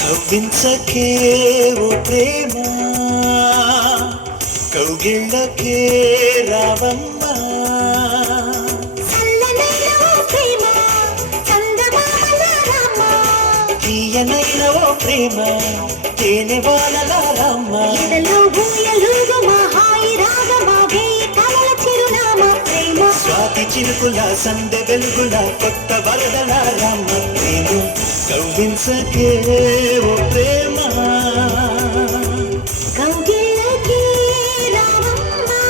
కవ్వించకే ఓ ప్రేమ కౌగిళ్ళకే రావమ్మా తీయనైన ఓ ప్రేమ తేనె వానలారమ్మా స్వాతి చినుకుల సందె వెలుగుల కొత్త వరదలారమ్మ ప్రేమ కవ్వించకే ఓ ప్రేమ కౌగిళ్ళకే రావమ్మా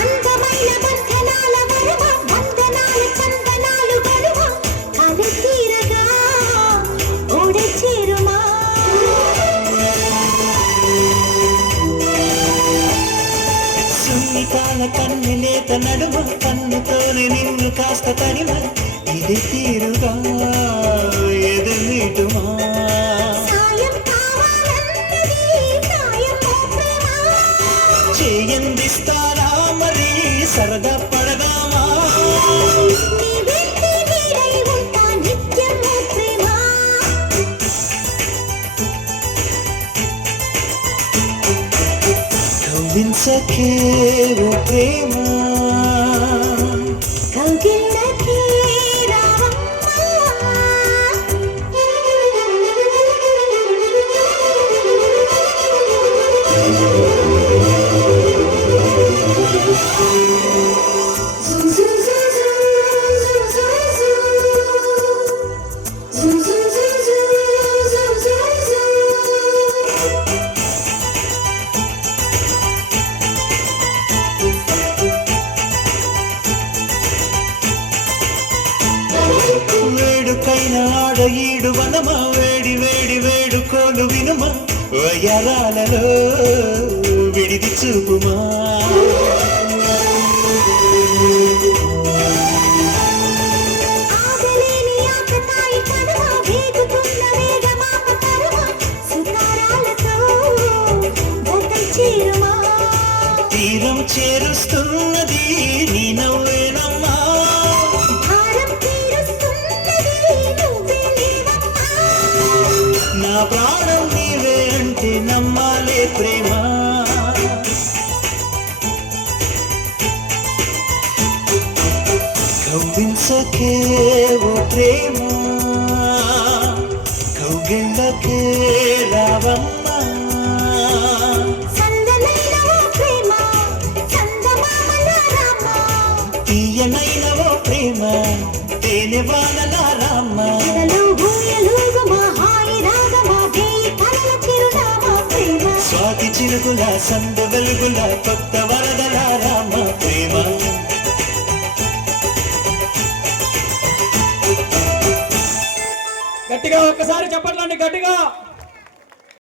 అందమైన బంధనాల వరమ బంధనాల చందనాలు గడుమ కలి తీరగా ఓడే చేరుమా సున్నితాల కన్నెలేత నడుమ కన్నుతోనే నిన్ను కాస్త తడిమ ఇది తీరుగా ఎదురుమా చేయందిస్తారా మరి సరదా పడదామా కవ్వించకే ఓ ప్రేమ కౌగిళ్ళకే రావమ్మా వేడుకైన ఆడ ఈడు వనమా వేడి వేడి వేడుకోలు వినుమా వయరాలలో విడిది చూపుమా తీరం చేరుస్తున్నది నీ నవ్వేనమ్మా నా ప్రాణం నీవే అంటే నమ్మాలే ప్రేమ కవ్వించకే ఓ ప్రేమ కౌగిళ్ళకే రావమ్మా తీయనైన ఓ ప్రేమ తేనె వానలారమ్మ స్వాతి చినుకుల సంద వెలుగుల కొత్త వరదలారమ్మ ప్రేమ గట్టిగా ఒక్కసారి చెప్పట్లండి గట్టిగా.